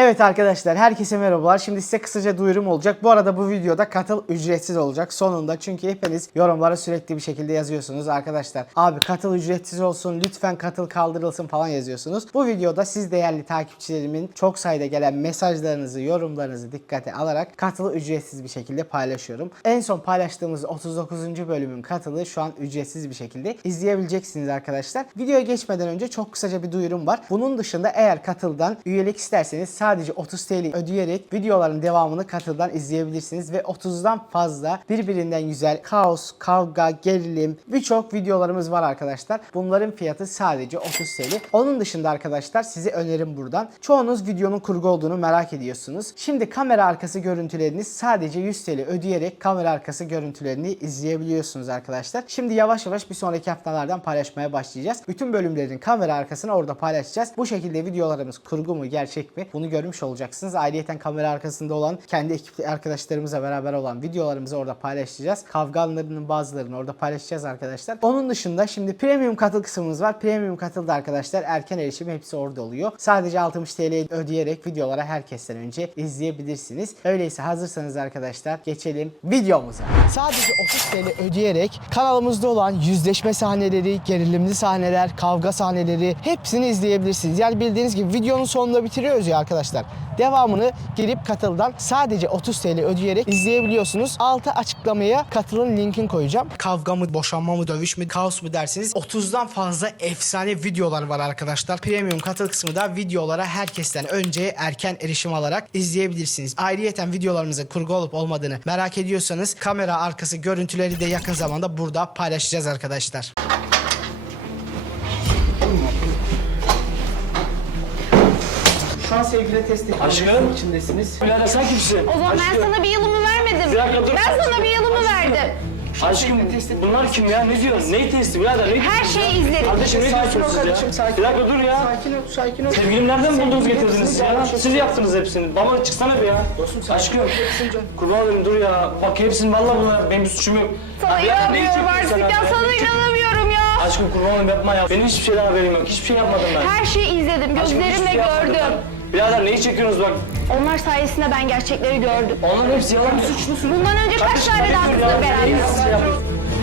Evet arkadaşlar herkese merhabalar. Şimdi size kısaca duyurum olacak. Bu arada bu videoda katıl ücretsiz olacak sonunda. Çünkü hepiniz yorumlara sürekli bir şekilde yazıyorsunuz arkadaşlar. Abi katıl ücretsiz olsun lütfen katıl kaldırılsın falan yazıyorsunuz. Bu videoda siz değerli takipçilerimin çok sayıda gelen mesajlarınızı yorumlarınızı dikkate alarak katıl ücretsiz bir şekilde paylaşıyorum. En son paylaştığımız 39. bölümün katılı şu an ücretsiz bir şekilde izleyebileceksiniz arkadaşlar. Videoya geçmeden önce çok kısaca bir duyurum var. Bunun dışında eğer katıldan üyelik isterseniz sadece sadece 30 TL ödeyerek videoların devamını katıldan izleyebilirsiniz ve 30'dan fazla birbirinden güzel kaos, kavga, gerilim birçok videolarımız var arkadaşlar. Bunların fiyatı sadece 30 TL. Onun dışında arkadaşlar size önerim buradan. Çoğunuz videonun kurgu olduğunu merak ediyorsunuz. Şimdi kamera arkası görüntülerini sadece 100 TL ödeyerek kamera arkası görüntülerini izleyebiliyorsunuz arkadaşlar. Şimdi yavaş yavaş bir sonraki haftalardan paylaşmaya başlayacağız. Bütün bölümlerin kamera arkasını orada paylaşacağız. Bu şekilde videolarımız kurgu mu gerçek mi bunu göreceğiz görmüş olacaksınız. Ayrıyeten kamera arkasında olan kendi ekip arkadaşlarımızla beraber olan videolarımızı orada paylaşacağız. Kavga anlarının bazılarını orada paylaşacağız arkadaşlar. Onun dışında şimdi premium katıl kısmımız var. Premium katıldı arkadaşlar. Erken erişim hepsi orada oluyor. Sadece 60 TL ödeyerek videolara herkesten önce izleyebilirsiniz. Öyleyse hazırsanız arkadaşlar geçelim videomuza. Sadece 30 TL ödeyerek kanalımızda olan yüzleşme sahneleri, gerilimli sahneler, kavga sahneleri hepsini izleyebilirsiniz. Yani bildiğiniz gibi videonun sonunda bitiriyoruz ya arkadaşlar arkadaşlar. Devamını girip katıldan sadece 30 TL ödeyerek izleyebiliyorsunuz. Altı açıklamaya katılın linkini koyacağım. Kavga mı, boşanma mı, dövüş mü, kaos mu dersiniz 30'dan fazla efsane videolar var arkadaşlar. Premium katıl kısmı da videolara herkesten önce erken erişim alarak izleyebilirsiniz. Ayrıyeten videolarımızın kurgu olup olmadığını merak ediyorsanız kamera arkası görüntüleri de yakın zamanda burada paylaşacağız Arkadaşlar. Şu an sevgili test ediyorum. Aşkım. içindesiniz. Bülent sen kimsin? O zaman ben sana bir yılımı vermedim. Bir dakika, dur. Ben sana bir yılımı Aşkın. verdim. Aşkım şey bunlar kim ya? Ne diyorsun? Neyi testi birader? Ne Her şeyi izledim. Kardeşim ya, ne diyorsun? siz ya? Bir dakika dur ya. Sakin ol, sakin ol. Sevgilim nereden buldunuz bizim getirdiniz bizim ya? Siz yaptınız hepsini. Baba çıksana bir ya. Aşkım. Kurban olayım dur ya. Bak hepsini valla bunlar. Benim bir suçum yok. Sana inanmıyorum artık ya. Sana inanamıyorum ya. Aşkım kurban olayım yapma ya. Benim hiçbir şeyden haberim yok. Hiçbir şey yapmadım ben. Her şeyi izledim. Gözlerimle gördüm. Birader neyi çekiyorsunuz bak? Onlar sayesinde ben gerçekleri gördüm. Onların hepsi yalan mı? Bu Suçlusun. Bu Bundan önce Kardeşim, kaç tane daha kızla beraber? Şey ne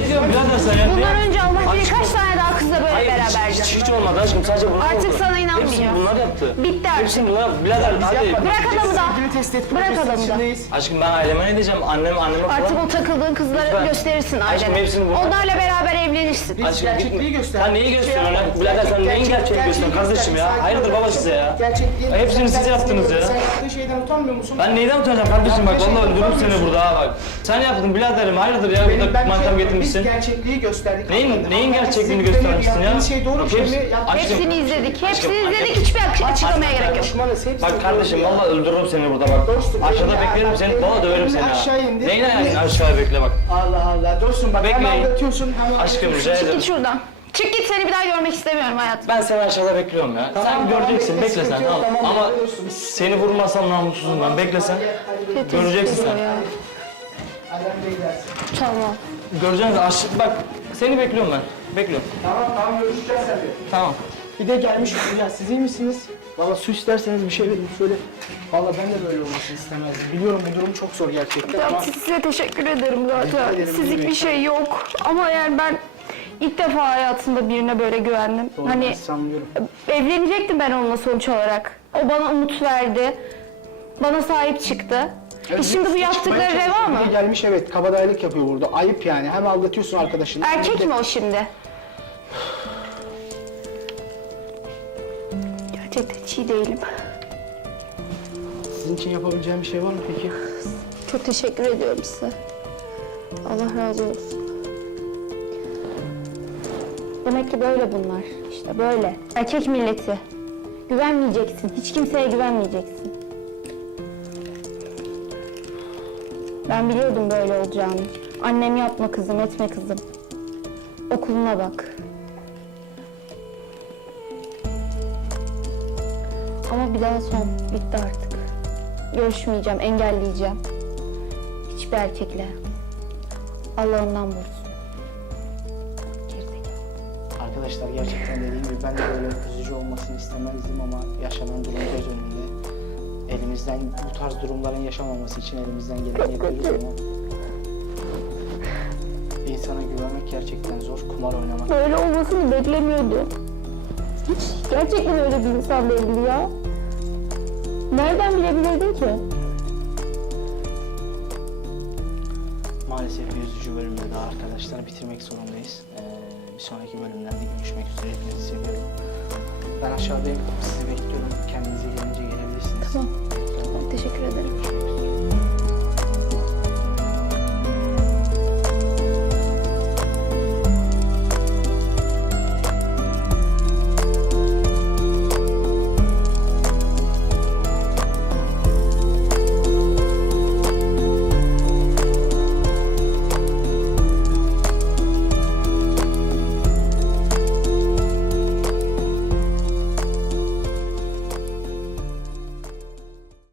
diyorsun birader sen ya? Bundan önce Allah bilir kaç tane daha kızla böyle beraberdi? hiç, canım. hiç, olmadı aşkım sadece burada Artık oldu? sana bunlar yaptı. Bitti artık. Hepsi bunlar yaptı. Birader ya hadi. Bırak adamı da. Sevgili test et. Bırak adamı da. Aşkım ben aileme ne diyeceğim? Annem, anneme falan. Artık o takıldığın kızları Lütfen. gösterirsin aileme. Aşkım hepsini bunlar. Onlarla beraber evlenirsin. Biz Aşkım, gerçekliği göster. göster. Sen neyi gösteriyorsun? Birader sen neyin gerçeğini gösteriyorsun kardeşim ya? Hayırdır baba size ya? Gerçekliğini. Hepsini siz yaptınız ya yaptığın şeyden utanmıyor musun? Ben neyden utanacağım kardeşim ya bak vallahi öldürürüm seni burada ha bak. Sen yaptın biraderim hayırdır ya Benim, burada mantam şey, getirmişsin. Biz gerçekliği gösterdik. Neyin, alındı. neyin Allah, gerçekliğini göstermişsin yani ya? Şey doğru mu? Şey Hepsini Aşkım. izledik. Hepsini Aşkım. izledik. Hiçbir açıklamaya gerek yok. Bak kardeşim vallahi öldürürüm seni burada bak. Aşağıda beklerim seni. Vallahi döverim seni. Aşağı indir. Neyin ayağını aşağıya bekle bak. Allah Allah. Dostum bak hemen anlatıyorsun. Aşkım rica Çık git şuradan. Çık git seni bir daha görmek istemiyorum hayatım. Ben seni aşağıda bekliyorum ya. Tamam, sen göreceksin, tamam, göreceksin bekle sen. Tamam. Tamam, Ama biliyorsun. seni vurmasam namussuzum ben bekle sen. Be göreceksin sen. Tamam. Göreceğiz aşık bak seni bekliyorum ben. Bekliyorum. Tamam tamam görüşeceğiz seni. Tamam. Bir de gelmiş ya siz iyi misiniz? Valla su isterseniz bir şey verin söyle. Valla ben de böyle olmasını istemezdim. Biliyorum bu durum çok zor gerçekten. Ben ama... size teşekkür ederim zaten. Teşekkür ederim Sizlik bir tam. şey yok. Ama yani ben İlk defa hayatımda birine böyle güvendim. Doğru, hani sanmıyorum. evlenecektim ben onunla sonuç olarak. O bana umut verdi. Bana sahip çıktı. Ya e biz şimdi biz bu yaptıkları reva çabuk, mı? Gelmiş evet kabadayılık yapıyor burada. Ayıp yani. Hem aldatıyorsun arkadaşını. Erkek de... mi o şimdi? Gerçekten çiğ değilim. Sizin için yapabileceğim bir şey var mı peki? Çok teşekkür ediyorum size. Allah razı olsun. Demek ki böyle bunlar. İşte böyle. Erkek milleti. Güvenmeyeceksin. Hiç kimseye güvenmeyeceksin. Ben biliyordum böyle olacağını. Annem yapma kızım, etme kızım. Okuluna bak. Ama bir daha son. Bitti artık. Görüşmeyeceğim, engelleyeceğim. Hiçbir erkekle. Allah ondan vursun arkadaşlar gerçekten dediğim gibi ben de böyle üzücü olmasını istemezdim ama yaşanan durum göz önünde. Elimizden bu tarz durumların yaşamaması için elimizden geleni yapıyoruz ama insana güvenmek gerçekten zor kumar oynamak. Böyle olmasını beklemiyordu. Hiç gerçekten öyle bir insan değildi ya. Nereden bilebilirdin ki? Maalesef 100. bölümde daha arkadaşlar bitirmek zorundayız. Ee bir sonraki bölümlerde görüşmek üzere. Hepinizi seviyorum. Ben aşağıdayım. Ben sizi bekliyorum. Kendinize gelince gelebilirsiniz. Tamam. tamam teşekkür ederim. Görüşürüz.